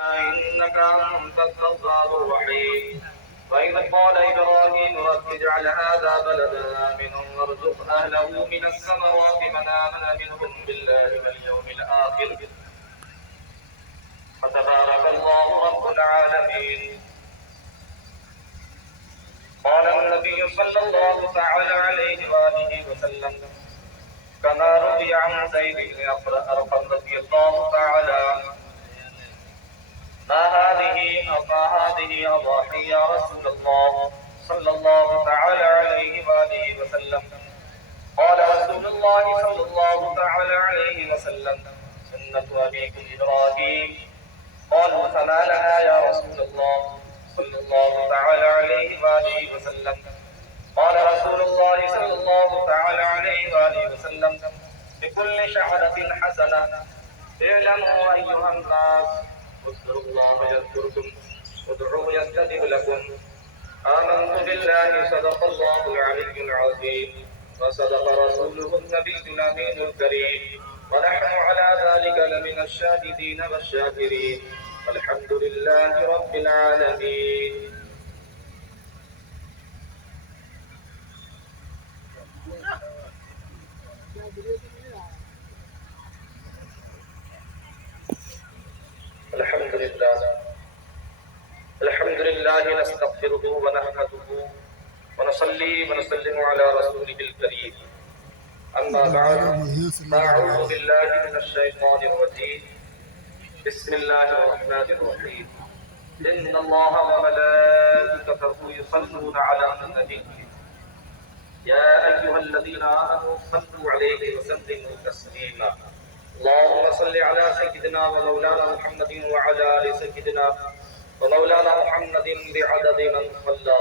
إنك أنت التواب الرحيم وإذ قال إبراهيم رب اجعل هذا بلدا آمنا وارزق أهله من الثمرات من آمن منهم بالله واليوم الآخر فتبارك الله رب العالمين. قال النبي صلى الله تعالى عليه وآله وسلم كما روي عن زيد بن أرقم رضي الله تعالى ما هذه أضاحي يا رسول الله صلى الله تعالى عليه وآله وسلم. قال رسول الله صلى الله تعالى عليه وسلم سنة أبيكم إبراهيم. قالوا فما لها يا رسول الله صلى الله تعالى عليه وآله وسلم. قال رسول الله صلى الله تعالى عليه وآله وسلم بكل شعرة حسنة. اعلموا أيها الناس اذكروا الله يذكركم وادعوه يستجب لكم. آمنت بالله صدق الله العلي العظيم وصدق رسوله النبي الأمين الكريم ونحن على ذلك لمن الشاهدين والشاكرين والحمد لله رب العالمين. الحمد لله نستغفره ونحمده ونصلي ونسلم على رسوله الكريم. أما بعد فأعوذ بالله من الشيطان الرجيم. بسم الله الرحمن الرحيم. إن الله وملائكته يصلون على النبي يا أيها الذين آمنوا صلوا عليه وسلموا تسليما. اللهم صل على سيدنا ومولانا محمد وعلى آل سيدنا ومولانا محمد بعدد من صلى